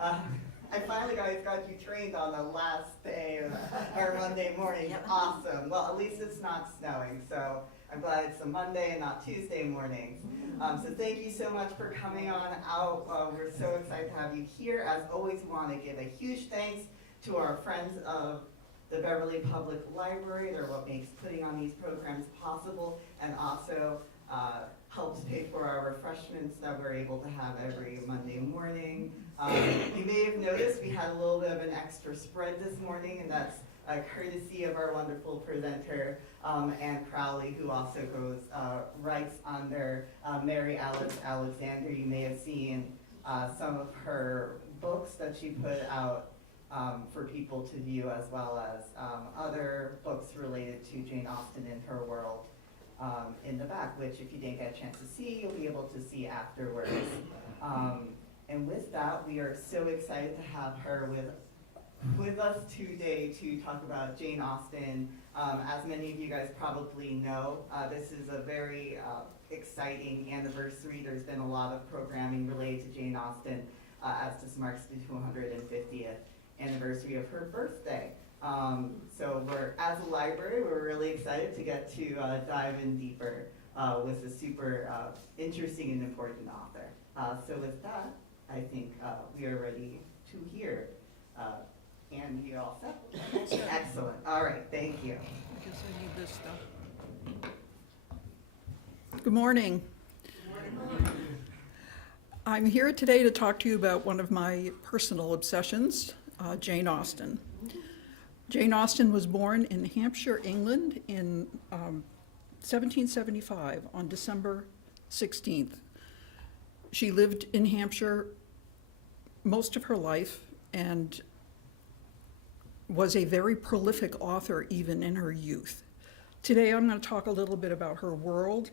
Uh, I finally got you trained on the last day of our Monday morning. Awesome. Well, at least it's not snowing, so I'm glad it's a Monday and not Tuesday mornings. So thank you so much for coming on out. We're so excited to have you here. As always, we want to give a huge thanks to our friends of the Beverly Public Library. They're what makes putting on these programs possible, and also helps pay for our refreshments that we're able to have every Monday morning. You may have noticed we had a little bit of an extra spread this morning, and that's courtesy of our wonderful presenter, Anne Crowley, who also writes under Mary Alice Alexander. You may have seen some of her books that she put out for people to view, as well as other books related to Jane Austen and her world in the back, which if you didn't get a chance to see, you'll be able to see afterwards. And with that, we are so excited to have her with us today to talk about Jane Austen. As many of you guys probably know, this is a very exciting anniversary. There's been a lot of programming related to Jane Austen as this marks the 250th anniversary of her birthday. So as a library, we're really excited to get to dive in deeper with a super interesting and important author. So with that, I think we are ready to hear. And you all set? Excellent. All right, thank you. I guess I need this stuff. Good morning. I'm here today to talk to you about one of my personal obsessions, Jane Austen. Jane Austen was born in Hampshire, England in 1775 on December 16th. She lived in Hampshire most of her life and was a very prolific author even in her youth. Today I'm going to talk a little bit about her world,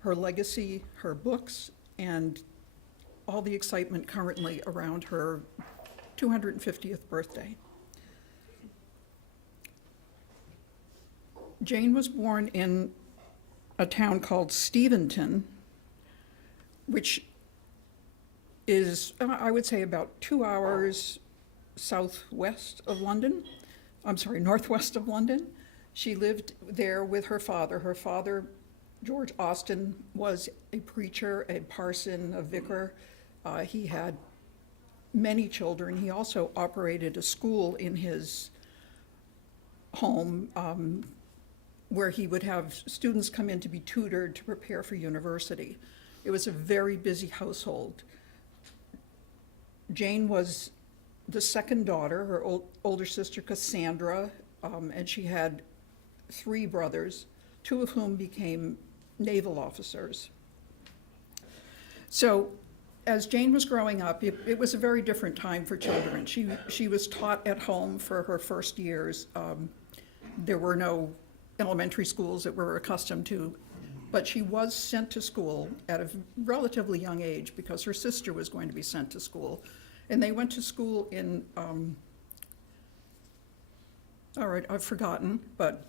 her legacy, her books, and all the excitement currently around her 250th birthday. Jane was born in a town called Steventon, which is, I would say, about 2 hours northwest of London. She lived there with her father. Her father, George Austen, was a preacher, a parson, a vicar. He had many children. He also operated a school in his home where he would have students come in to be tutored to prepare for university. It was a very busy household. Jane was the second daughter, her older sister Cassandra, and she had 3 brothers, 2 of whom became naval officers. So as Jane was growing up, it was a very different time for children. She was taught at home for her first years. There were no elementary schools that we're accustomed to, but she was sent to school at a relatively young age because her sister was going to be sent to school. And they went to school in, all right, I've forgotten, but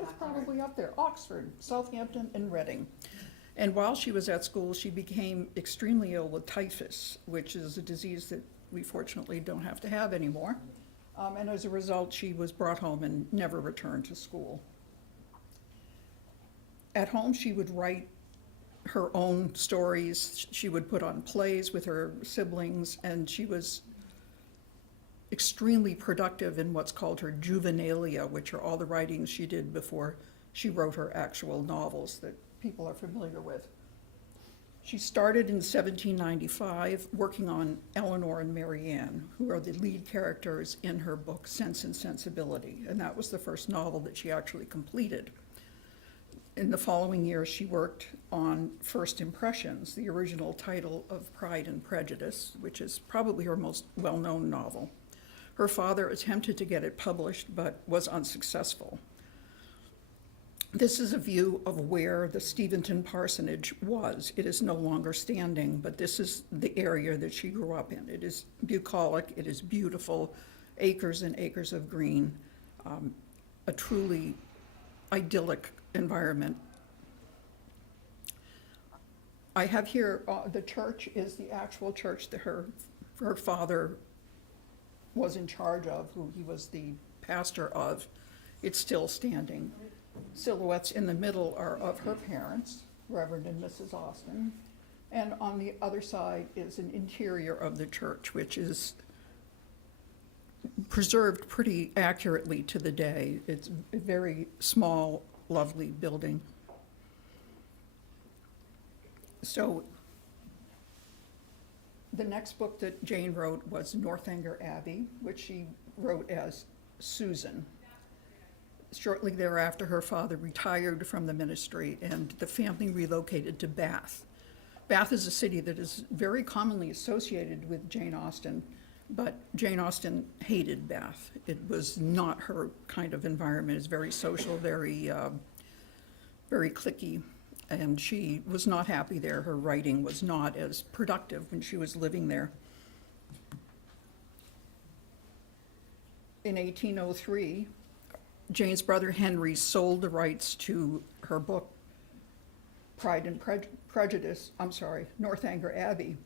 it's probably up there, Oxford, Southampton, and Reading. And while she was at school, she became extremely ill with typhus, which is a disease that we fortunately don't have to have anymore. And as a result, she was brought home and never returned to school. At home, she would write her own stories. She would put on plays with her siblings, and she was extremely productive in what's called her juvenilia, which are all the writings she did before she wrote her actual novels that people are familiar with. She started in 1795 working on Eleanor and Marianne, who are the lead characters in her book Sense and Sensibility, and that was the first novel that she actually completed. In the following year, she worked on First Impressions, the original title of Pride and Prejudice, which is probably her most well-known novel. Her father attempted to get it published, but was unsuccessful. This is a view of where the Steventon parsonage was. It is no longer standing, but this is the area that she grew up in. It is bucolic, it is beautiful, acres and acres of green, a truly idyllic environment. I have here, the church is the actual church that her her father was in charge of, who he was the pastor of. It's still standing. Silhouettes in the middle are of her parents, Reverend and Mrs. Austen. And on the other side is an interior of the church, which is preserved pretty accurately to the day. It's a very small, lovely building. So the next book that Jane wrote was Northanger Abbey, which she wrote as Susan. Shortly thereafter, her father retired from the ministry and the family relocated to Bath. Bath is a city that is very commonly associated with Jane Austen, but Jane Austen hated Bath. It was not her kind of environment. It's very social, very cliquey, and she was not happy there. Her writing was not as productive when she was living there. In 1803, Jane's brother Henry sold the rights to her book, Northanger Abbey,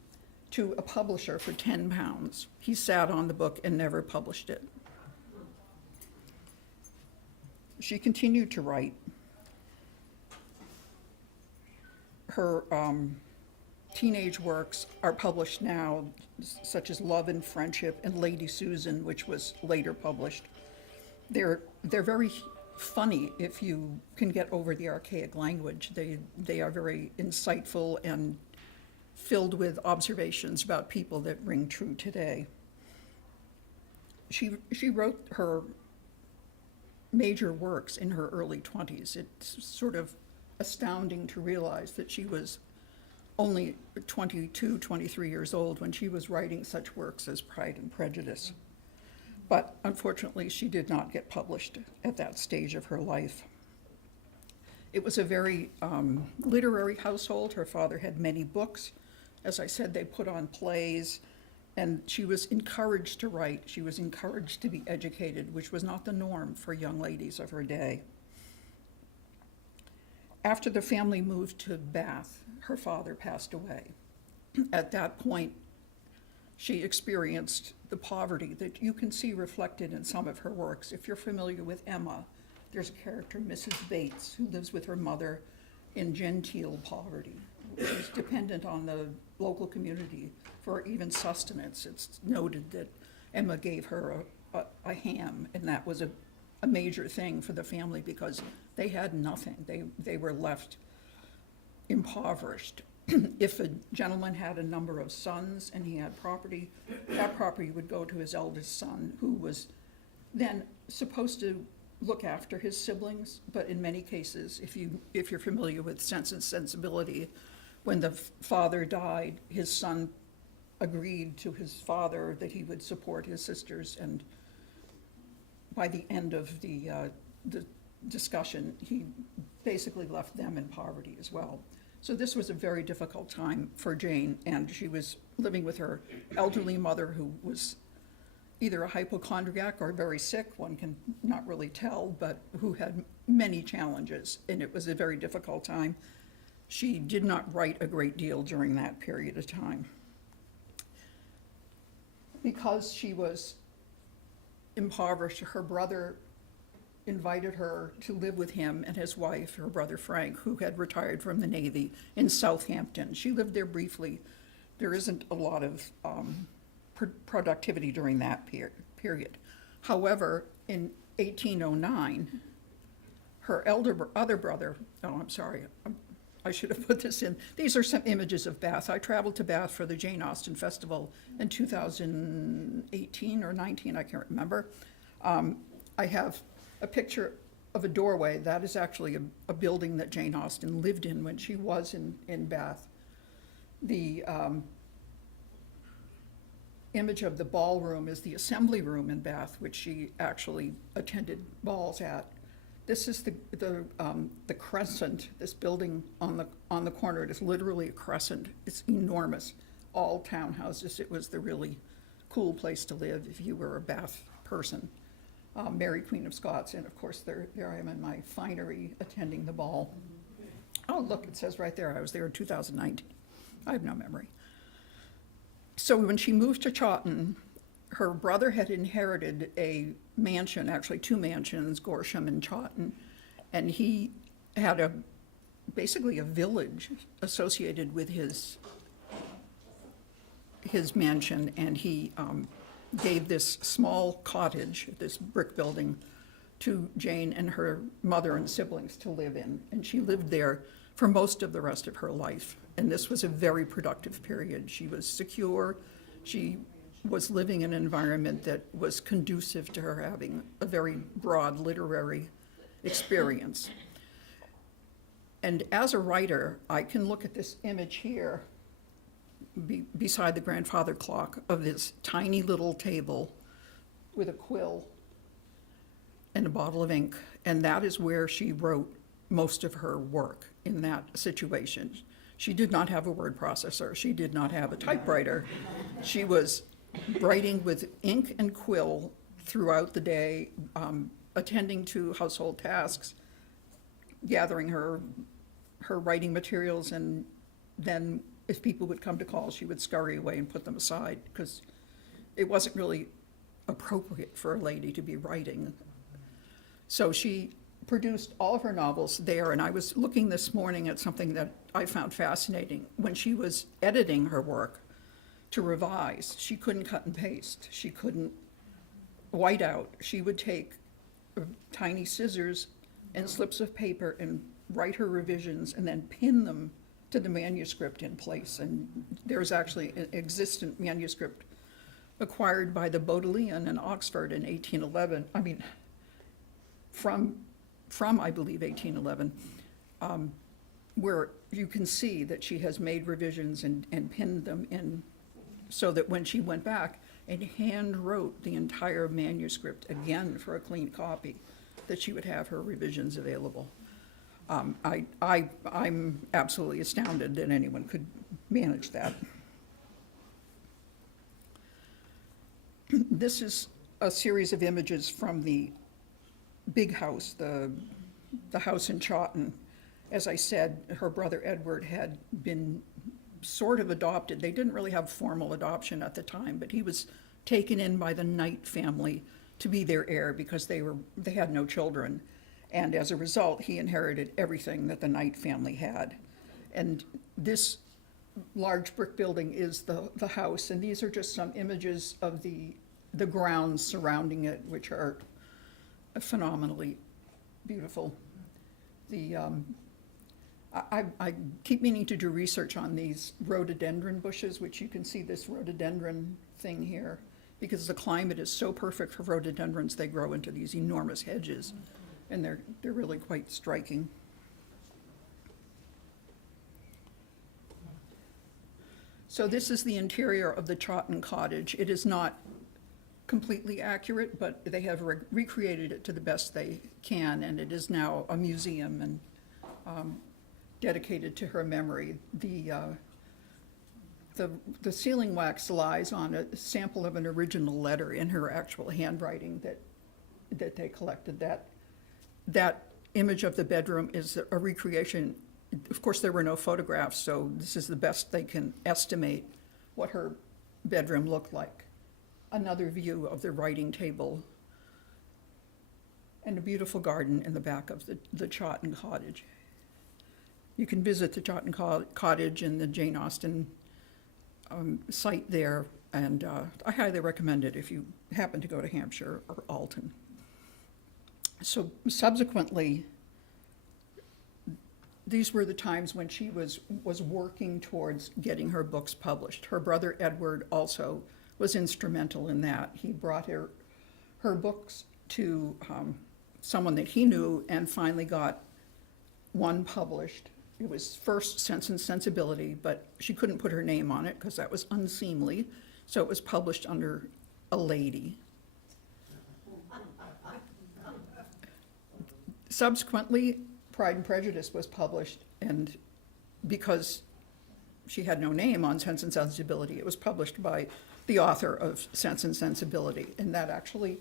to a publisher for £10. He sat on the book and never published it. She continued to write. Her teenage works are published now, such as Love and Friendship and Lady Susan, which was later published. They're very funny if you can get over the archaic language. They are very insightful and filled with observations about people that ring true today. She wrote her major works in her early 20s. It's sort of astounding to realize that she was only 22, 23 years old when she was writing such works as Pride and Prejudice. But unfortunately, she did not get published at that stage of her life. It was a very literary household. Her father had many books. As I said, they put on plays, and she was encouraged to write. She was encouraged to be educated, which was not the norm for young ladies of her day. After the family moved to Bath, her father passed away. At that point, she experienced the poverty that you can see reflected in some of her works. If you're familiar with Emma, there's a character, Mrs. Bates, who lives with her mother in genteel poverty. She's dependent on the local community for even sustenance. It's noted that Emma gave her a ham, and that was a major thing for the family because they had nothing. They were left impoverished. If a gentleman had a number of sons and he had property, that property would go to his eldest son, who was then supposed to look after his siblings. But in many cases, if you're familiar with Sense and Sensibility, when the father died, his son agreed to his father that he would support his sisters, and by the end of the discussion, he basically left them in poverty as well. So this was a very difficult time for Jane, and she was living with her elderly mother, who was either a hypochondriac or very sick, one can not really tell, but who had many challenges, and it was a very difficult time. She did not write a great deal during that period of time. Because she was impoverished, her brother invited her to live with him and his wife, her brother Frank, who had retired from the Navy, in Southampton. She lived there briefly. There isn't a lot of productivity during that period. However, in 1809, her other brother, I should have put this in. These are some images of Bath. I traveled to Bath for the Jane Austen Festival in 2018 or 19, I can't remember. I have a picture of a doorway. That is actually a building that Jane Austen lived in when she was in Bath. The image of the ballroom is the assembly room in Bath, which she actually attended balls at. This is the crescent, this building on the corner. It is literally a crescent. It's enormous, all townhouses. It was the really cool place to live if you were a Bath person. Mary Queen of Scots, and of course there I am in my finery attending the ball. Oh, look, it says right there, I was there in 2019. I have no memory. So when she moved to Chawton, her brother had inherited a mansion, actually two mansions, Gorsham and Chawton, and he had basically a village associated with his mansion, and he gave this small cottage, this brick building, to Jane and her mother and siblings to live in, and she lived there for most of the rest of her life. And this was a very productive period. She was secure. She was living in an environment that was conducive to her having a very broad literary experience. And as a writer, I can look at this image here beside the grandfather clock of this tiny little table with a quill and a bottle of ink, and that is where she wrote most of her work in that situation. She did not have a word processor. She did not have a typewriter. She was writing with ink and quill throughout the day, attending to household tasks, gathering her writing materials, and then if people would come to call, she would scurry away and put them aside because it wasn't really appropriate for a lady to be writing. So she produced all of her novels there, and I was looking this morning at something that I found fascinating. When she was editing her work to revise, she couldn't cut and paste. She couldn't white out. She would take tiny scissors and slips of paper and write her revisions and then pin them to the manuscript in place. And there's actually an existent manuscript acquired by the Bodleian in Oxford in 1811. I mean, from I believe 1811, where you can see that she has made revisions and pinned them in so that when she went back and hand wrote the entire manuscript again for a clean copy, that she would have her revisions available. I'm absolutely astounded that anyone could manage that. This is a series of images from the big house, the house in Chawton. As I said, her brother Edward had been sort of adopted. They didn't really have formal adoption at the time, but he was taken in by the Knight family to be their heir because they had no children. And as a result, he inherited everything that the Knight family had. And this large brick building is the house, and these are just some images of the grounds surrounding it, which are phenomenally beautiful. I keep meaning to do research on these rhododendron bushes, which you can see this rhododendron thing here, because the climate is so perfect for rhododendrons. They grow into these enormous hedges, and they're really quite striking. So this is the interior of the Chawton cottage. It is not completely accurate, but they have recreated it to the best they can, and it is now a museum and dedicated to her memory. The sealing wax lies on a sample of an original letter in her actual handwriting that they collected. That image of the bedroom is a recreation. Of course, there were no photographs, so this is the best they can estimate what her bedroom looked like. Another view of the writing table and a beautiful garden in the back of the Chawton cottage. You can visit the Chawton cottage and the Jane Austen site there, and I highly recommend it if you happen to go to Hampshire or Alton. So subsequently, these were the times when she was working towards getting her books published. Her brother Edward also was instrumental in that. He brought her books to someone that he knew and finally got one published. It was first Sense and Sensibility, but she couldn't put her name on it because that was unseemly, so it was published under a lady. Subsequently, Pride and Prejudice was published, and because she had no name on Sense and Sensibility, it was published by the author of Sense and Sensibility, and that actually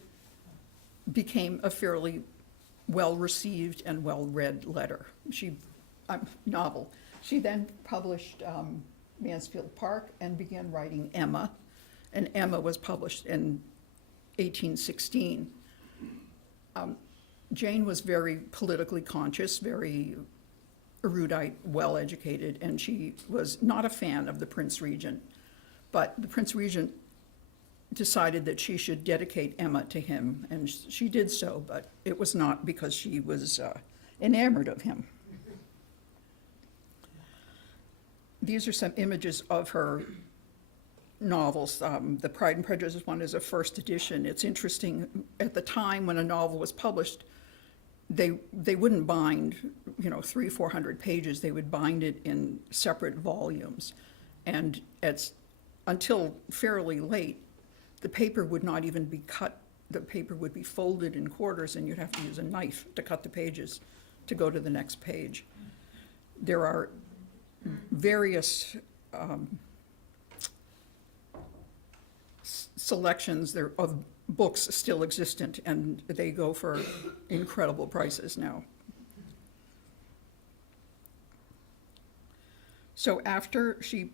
became a fairly well-received and well-read novel. She then published Mansfield Park and began writing Emma. And Emma was published in 1816. Jane was very politically conscious, very erudite, well-educated, and she was not a fan of the Prince Regent. But the Prince Regent decided that she should dedicate Emma to him, and she did so, but it was not because she was enamored of him. These are some images of her novels. The Pride and Prejudice one is a first edition. It's interesting, at the time when a novel was published, they wouldn't bind, 300-400 pages. They would bind it in separate volumes. And until fairly late, the paper would not even be cut. The paper would be folded in quarters, and you'd have to use a knife to cut the pages to go to the next page. There are various selections there of books still existent, and they go for incredible prices now. So after she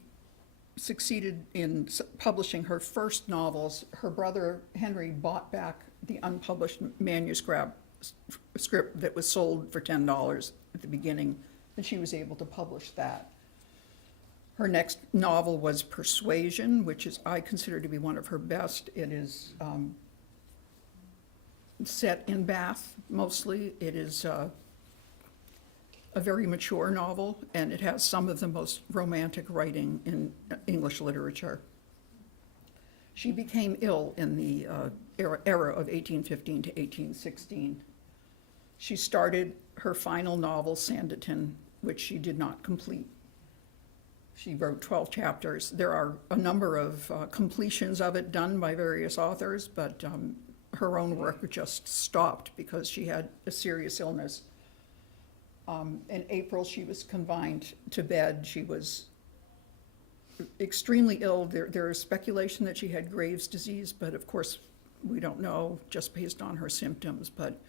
succeeded in publishing her first novels, her brother Henry bought back the unpublished manuscript that was sold for $10 at the beginning, and she was able to publish that. Her next novel was Persuasion, which I consider to be one of her best. It is set in Bath, mostly. It is a very mature novel, and it has some of the most romantic writing in English literature. She became ill in the era of 1815 to 1816. She started her final novel, Sanditon, which she did not complete. She wrote 12 chapters. There are a number of completions of it done by various authors, but her own work just stopped because she had a serious illness. In April, she was confined to bed. She was extremely ill. There is speculation that she had Graves' disease, but of course, we don't know just based on her symptoms. But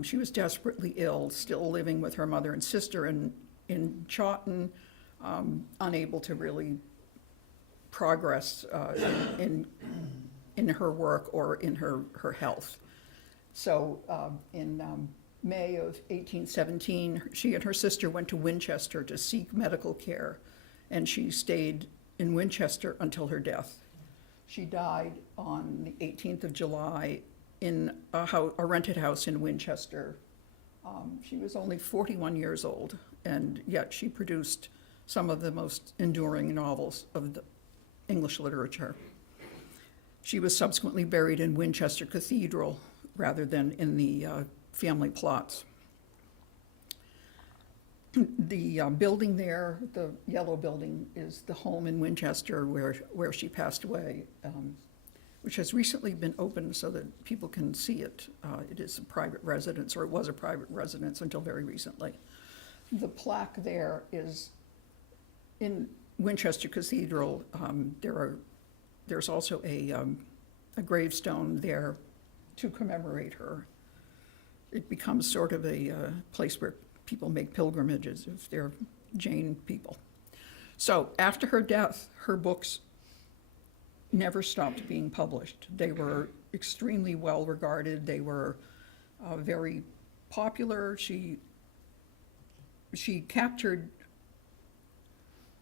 she was desperately ill, still living with her mother and sister in Chawton, unable to really progress in her work or in her health. So in May of 1817, she and her sister went to Winchester to seek medical care, and she stayed in Winchester until her death. She died on the 18th of July in a rented house in Winchester. She was only 41 years old, and yet she produced some of the most enduring novels of the English literature. She was subsequently buried in Winchester Cathedral rather than in the family plots. The building there, the yellow building, is the home in Winchester where she passed away, which has recently been opened so that people can see it. It is a private residence, or it was a private residence until very recently. The plaque there is in Winchester Cathedral. There's also a gravestone there to commemorate her. It becomes sort of a place where people make pilgrimages if they're Jane people. So after her death, her books never stopped being published. They were extremely well regarded. They were very popular. She captured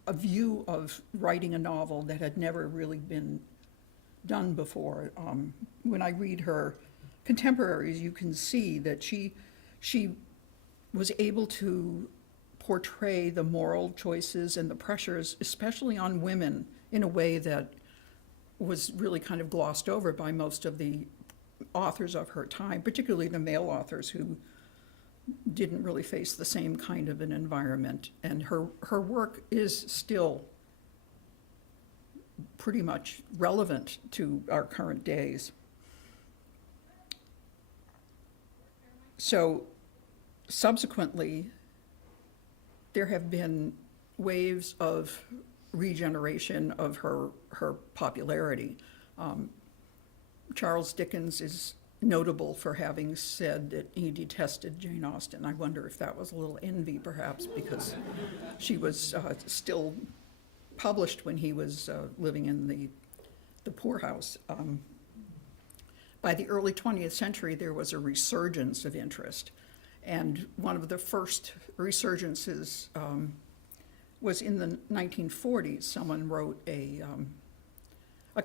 a view of writing a novel that had never really been done before. When I read her contemporaries, you can see that she was able to portray the moral choices and the pressures, especially on women, in a way that was really kind of glossed over by most of the authors of her time, particularly the male authors who didn't really face the same kind of an environment. And her work is still pretty much relevant to our current days. So subsequently, there have been waves of regeneration of her popularity. Charles Dickens is notable for having said that he detested Jane Austen. I wonder if that was a little envy, perhaps, because she was still published when he was living in the poorhouse. By the early 20th century, there was a resurgence of interest. And one of the first resurgences was in the 1940s. Someone wrote a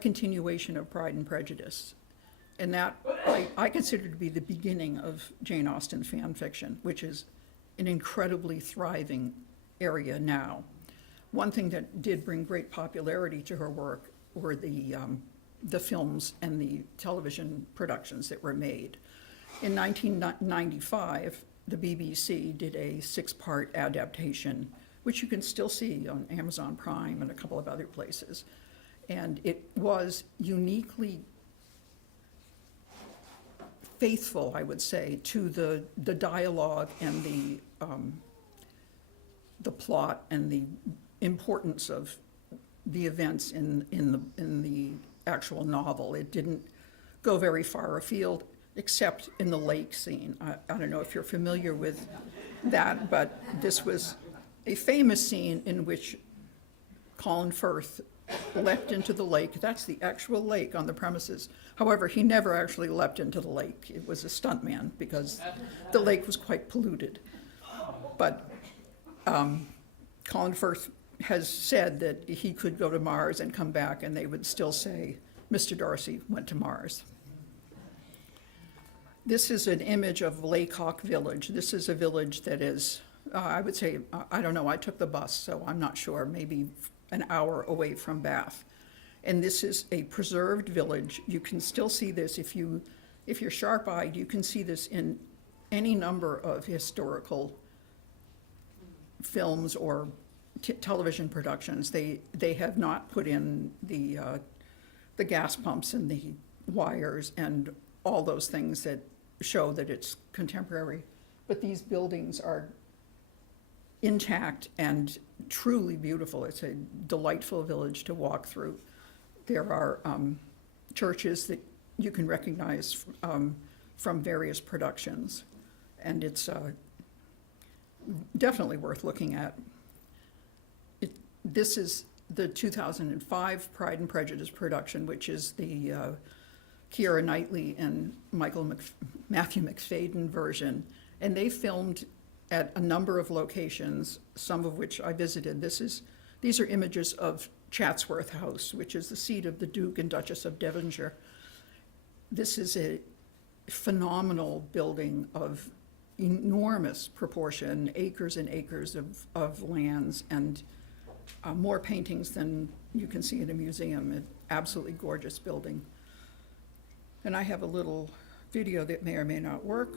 continuation of Pride and Prejudice. And that I consider to be the beginning of Jane Austen fan fiction, which is an incredibly thriving area now. One thing that did bring great popularity to her work were the films and the television productions that were made. In 1995, the BBC did a 6-part adaptation, which you can still see on Amazon Prime and a couple of other places. And it was uniquely faithful, I would say, to the dialogue and the plot and the importance of the events in the actual novel. It didn't go very far afield, except in the lake scene. I don't know if you're familiar with that, but this was a famous scene in which Colin Firth leapt into the lake. That's the actual lake on the premises. However, he never actually leapt into the lake. It was a stuntman because the lake was quite polluted. But Colin Firth has said that he could go to Mars and come back and they would still say, Mr. Darcy went to Mars. This is an image of Laycock Village. This is a village that is, I would say, I don't know, I took the bus, so I'm not sure, maybe an hour away from Bath. And this is a preserved village. You can still see this if you're sharp-eyed, you can see this in any number of historical films or television productions. They have not put in the gas pumps and the wires and all those things that show that it's contemporary. But these buildings are intact and truly beautiful. It's a delightful village to walk through. There are churches that you can recognize from various productions, and it's definitely worth looking at. This is the 2005 Pride and Prejudice production, which is the Keira Knightley and Matthew McFadden version, and they filmed at a number of locations, some of which I visited. These are images of Chatsworth House, which is the seat of the Duke and Duchess of Devonshire. This is a phenomenal building of enormous proportion, acres and acres of lands, and more paintings than you can see in a museum. An absolutely gorgeous building. And I have a little video that may or may not work.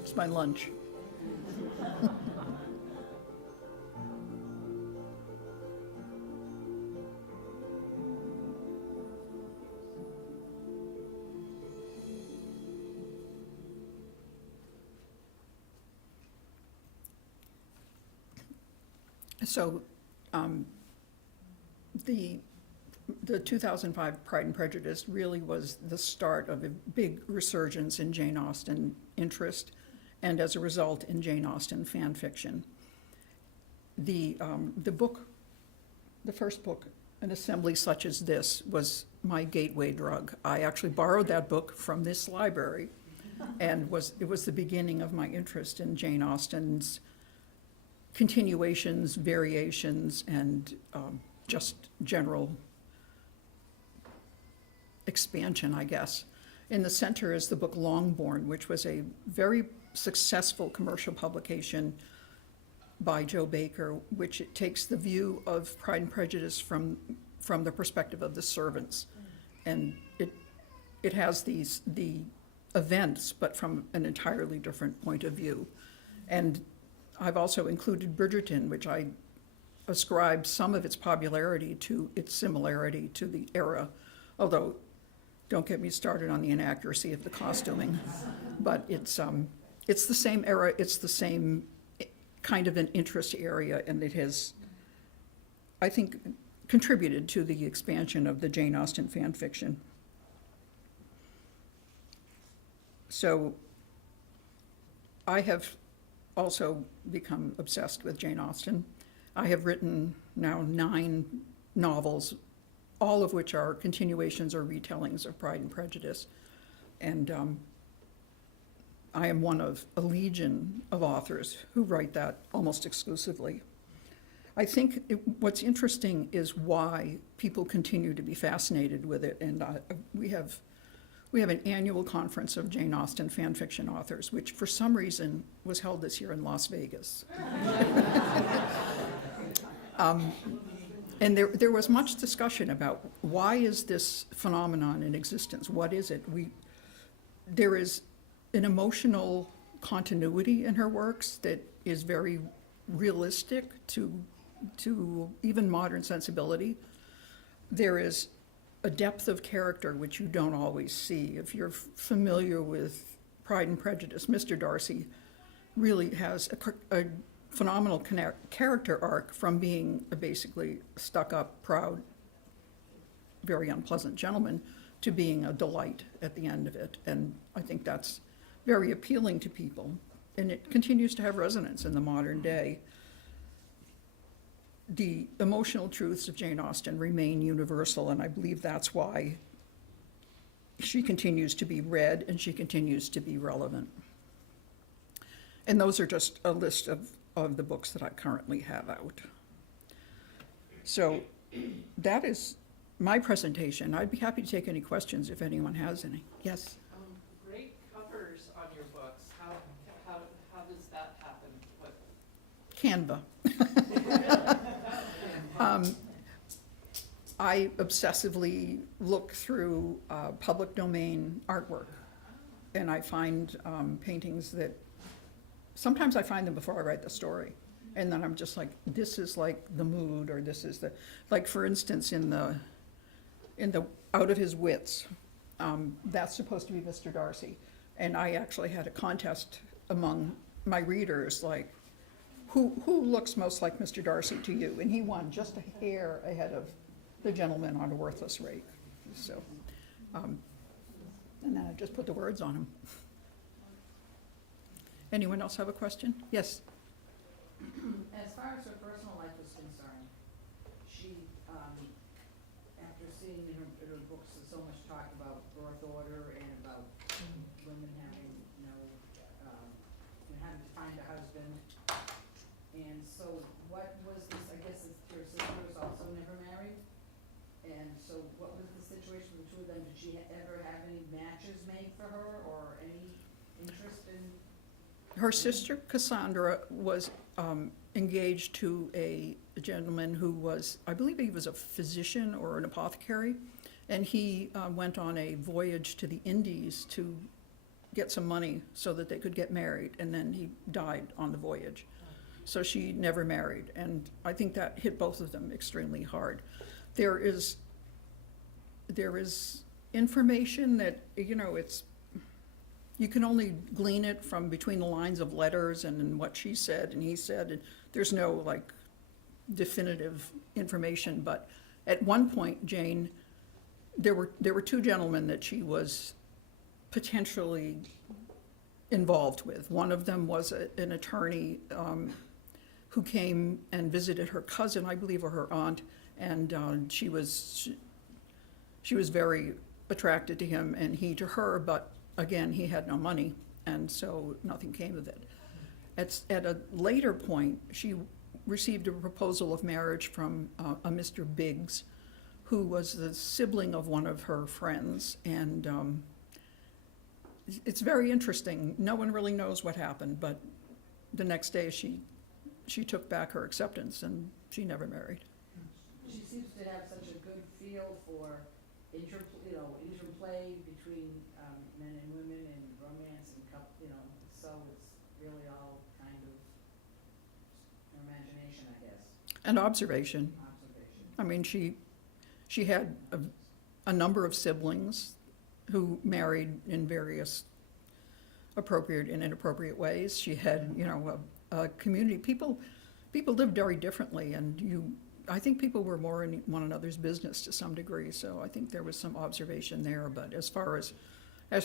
It's my lunch. So the 2005 Pride and Prejudice really was the start of a big resurgence in Jane Austen interest, and as a result in Jane Austen fan fiction. The book, the first book, An Assembly Such as This, was my gateway drug. I actually borrowed that book from this library, and it was the beginning of my interest in Jane Austen's continuations, variations, and just general expansion, I guess. In the center is the book Longbourn, which was a very successful commercial publication by Joe Baker, which it takes the view of Pride and Prejudice from the perspective of the servants. And it has the events, but from an entirely different point of view. And I've also included Bridgerton, which I ascribe some of its popularity to its similarity to the era, although don't get me started on the inaccuracy of the costuming. But it's the same era, it's the same kind of an interest area, and it has, I think, contributed to the expansion of the Jane Austen fan fiction. So I have also become obsessed with Jane Austen. I have written now 9 novels, all of which are continuations or retellings of Pride and Prejudice. And I am one of a legion of authors who write that almost exclusively. I think what's interesting is why people continue to be fascinated with it. And we have an annual conference of Jane Austen fan fiction authors, which for some reason was held this year in Las Vegas. And there was much discussion about why is this phenomenon in existence? What is it? There is an emotional continuity in her works that is very realistic to even modern sensibility. There is a depth of character which you don't always see. If you're familiar with Pride and Prejudice, Mr. Darcy really has a phenomenal character arc from being a basically stuck-up, proud, very unpleasant gentleman to being a delight at the end of it. And I think that's very appealing to people, and it continues to have resonance in the modern day. The emotional truths of Jane Austen remain universal, and I believe that's why she continues to be read and she continues to be relevant. And those are just a list of the books that I currently have out. So that is my presentation. I'd be happy to take any questions if anyone has any. Yes? Great covers on your books. How does that happen? What? Canva. I obsessively look through public domain artwork, and I find paintings that sometimes I find them before I write the story, and then I'm just like, this is like the mood, or this is the, like for instance in the Out of His Wits, that's supposed to be Mr. Darcy, and I actually had a contest among my readers, like, who looks most like Mr. Darcy to you? And he won just a hair ahead of the gentleman on a worthless rake. So, and then I just put the words on him. Anyone else have a question? Yes? As far as her personal life is concerned, she, after seeing in her books so much talk about birth order and about women having having to find a husband, and so what was this, I guess your sister was also never married, and so what was the situation with the two of them? Did she ever have any matches made for her, or any interest in? Her sister Cassandra was engaged to a gentleman who was, I believe he was a physician or an apothecary, and he went on a voyage to the Indies to get some money so that they could get married, and then he died on the voyage. So she never married, and I think that hit both of them extremely hard. There is information that, you can only glean it from between the lines of letters and what she said and he said, and there's no like definitive information. But at one point, Jane, there were 2 gentlemen that she was potentially involved with. One of them was an attorney who came and visited her cousin, I believe, or her aunt, and she was very attracted to him and he to her, but again, he had no money, and so nothing came of it. At a later point, she received a proposal of marriage from a Mr. Biggs, who was the sibling of one of her friends, and it's very interesting. No one really knows what happened, but the next day she took back her acceptance, and she never married. She seems to have such a good feel for interplay between men and women, and And observation. observation. I mean, she had a number of siblings who married in various appropriate and inappropriate ways. She had, you know, a community. People lived very differently, and I think people were more in one another's business to some degree, so I think there was some observation there. But as far as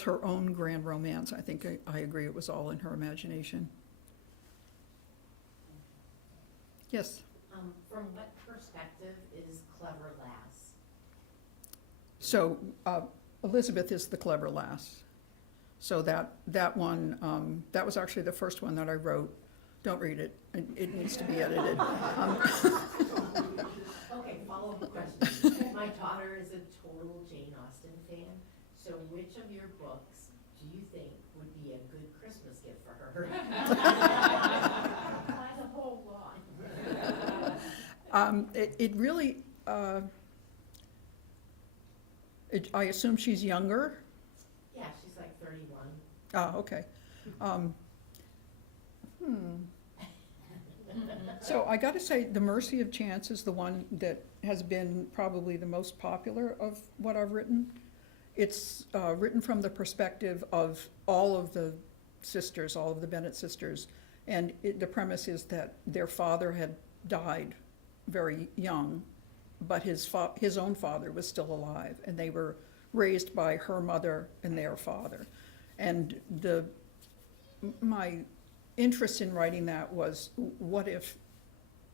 her own grand romance, I think I agree it was all in her imagination. Yes? From what perspective is Clever Lass? So Elizabeth is the clever lass. So that one, that was actually the first one that I wrote. Don't read it. It needs to be edited. Okay, follow-up question. My daughter is a total Jane Austen fan, so which of your books do you think would be a good Christmas gift for her? Buy the whole lot. It really, I assume she's younger? Yeah, she's like 31. Ah, okay. So I gotta say, The Mercy of Chance is the one that has been probably the most popular of what I've written. It's written from the perspective of all of the sisters, all of the Bennet sisters, and the premise is that their father had died very young, but his own father was still alive, and they were raised by her mother and their father. And my interest in writing that was, what if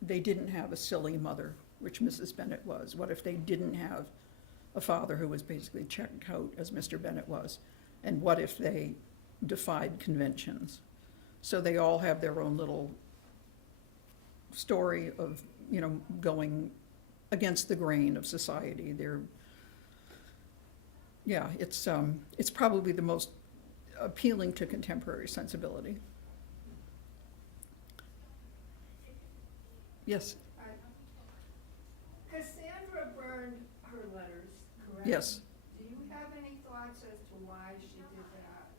they didn't have a silly mother, which Mrs. Bennet was? What if they didn't have a father who was basically checked out as Mr. Bennet was? And what if they defied conventions? So they all have their own little story of, you know, going against the grain of society. It's probably the most appealing to contemporary sensibility. Yes, Cassandra burned her letters, correct? yes. Do you have any thoughts as to why she did that?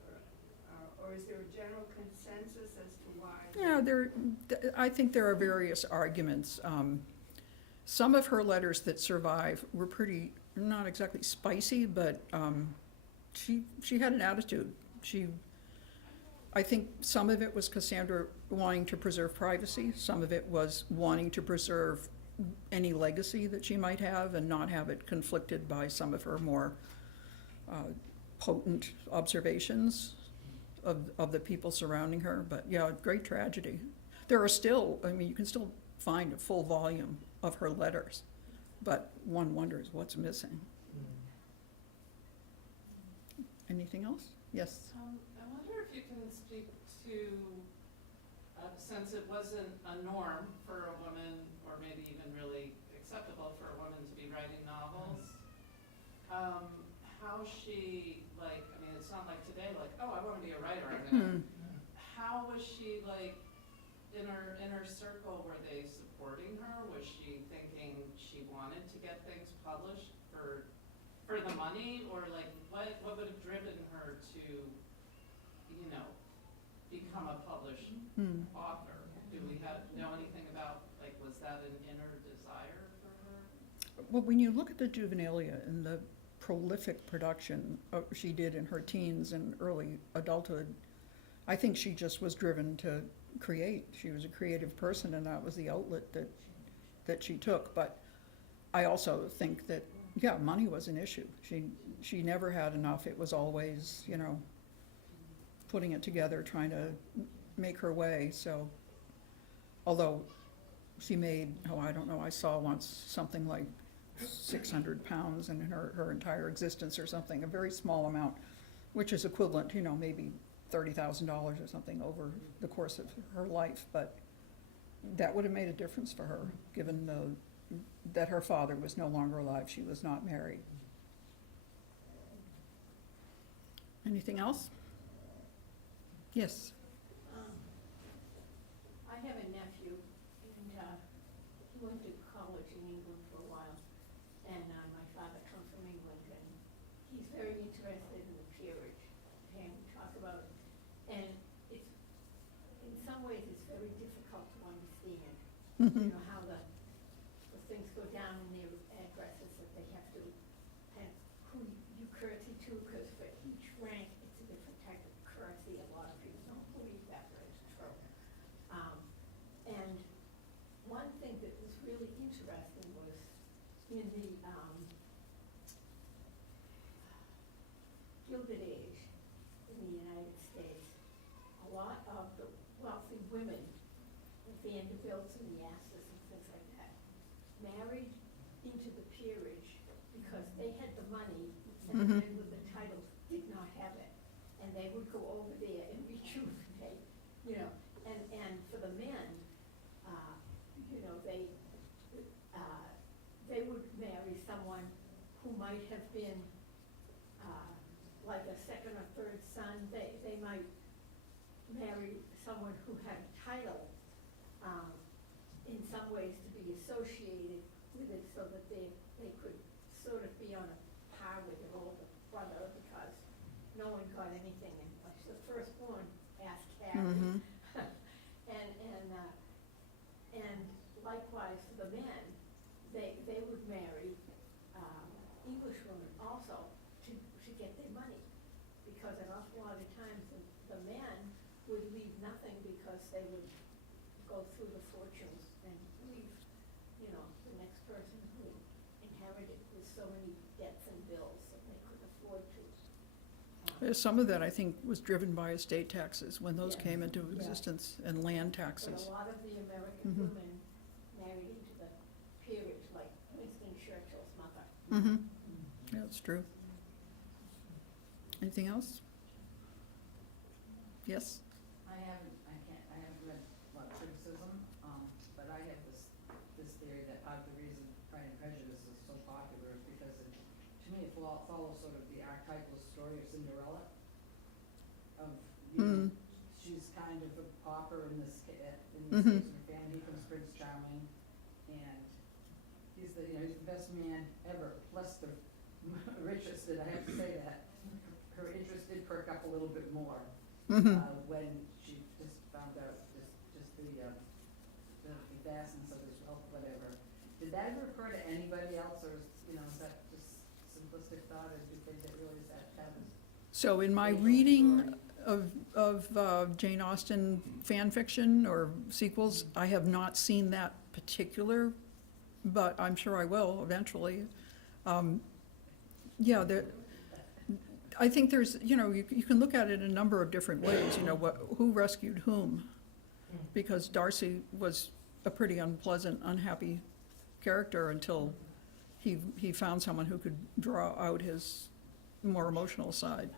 Or is there a general consensus as to why? Yeah, I think there are various arguments. Some of her letters that survive were pretty, not exactly spicy, but she had an attitude. I think some of it was Cassandra wanting to preserve privacy. Some of it was wanting to preserve any legacy that she might have and not have it conflicted by some of her more potent observations of the people surrounding her. But yeah, great tragedy. There are still, I mean, you can still find a full volume of her letters, but one wonders what's missing. Anything else? Yes. I wonder if you can speak to, since it wasn't a norm for a woman, or maybe even really acceptable for a woman to be writing novels, how she, like, I mean, it's not like today, like, oh, I want to be a writer. How was she, like, in her circle, were they supporting her? Was she thinking she wanted to get things published for the money, or like what would have driven her to, you know, become a published author? Do we know anything about, like, was that an inner desire for her? Well, when you look at the juvenilia and the prolific production she did in her teens and early adulthood, I think she just was driven to create. She was a creative person, and that was the outlet that she took. But I also think that, yeah, money was an issue. She never had enough. It was always, you know, putting it together, trying to make her way. So, although she made, I don't know, I saw once something like £600 in her entire existence or something, a very small amount, which is equivalent, you know, maybe $30,000 or something over the course of her life. But that would have made a difference for her, given that her father was no longer alive. She was not married. Anything else? Yes. I have a nephew, and he went to college in England for a while, and my father comes from England, and he's very interested in the peerage, and talk about it. And it's, in some ways, it's very difficult to understand, you know, how the Vanderbilts and the Astors and things like that, married into the peerage because they had the money and the men with the titles did not have it. And they would go over there and rejuvenate, you know, and for the men, you know, they would marry someone who might have been, like a second or third son. They might marry someone who had a title, in some ways to be associated with it so that they could sort of be on a par with their older brother because no one got anything unless the firstborn asked Harry. And likewise for the men, they would marry English women also to get their money. Because an awful lot of times the men would leave nothing because they would go through the fortunes and leave, you know, the next person who inherited with so many debts and bills that they couldn't afford to. Some of that, I think, was driven by estate taxes when those Yes. came into Yeah. existence, and land But taxes. a lot of the American Mhm. women married into the peerage, like Winston Churchill's mother. Mm-hmm. Yeah, that's true. Anything else? Yes? I haven't read a lot of criticism, but I have this theory that part of the reason Pride and Prejudice is so popular is because to me, it follows sort of the archetypal story of Cinderella. Of, you know, she's kind of a pauper in this case of her family, he comes Prince Charming, and he's the best man ever, plus the richest, and I have to say that her interest did perk up a little bit more. When she just found out just the vastness of his wealth, whatever. Did that ever occur to anybody else, or is that just simplistic thought, or do you think that really is that kind of? So in my Original reading story. of Jane Austen fan fiction or sequels, I have not seen that particular, but I'm sure I will eventually. Yeah, I think there's, you can look at it in a number of different ways, who rescued whom? Because Darcy was a pretty unpleasant, unhappy character until he found someone who could draw out his more emotional side.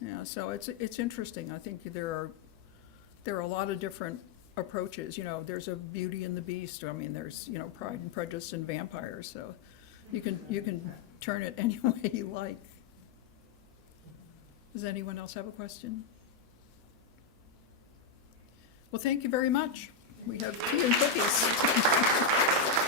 Yeah, so it's interesting. I think there are a lot of different approaches. There's a Beauty and the Beast. I mean, there's Pride and Prejudice and vampires. So you can turn it any way you like. Does anyone else have a question? Well, thank you very much. We have tea and cookies.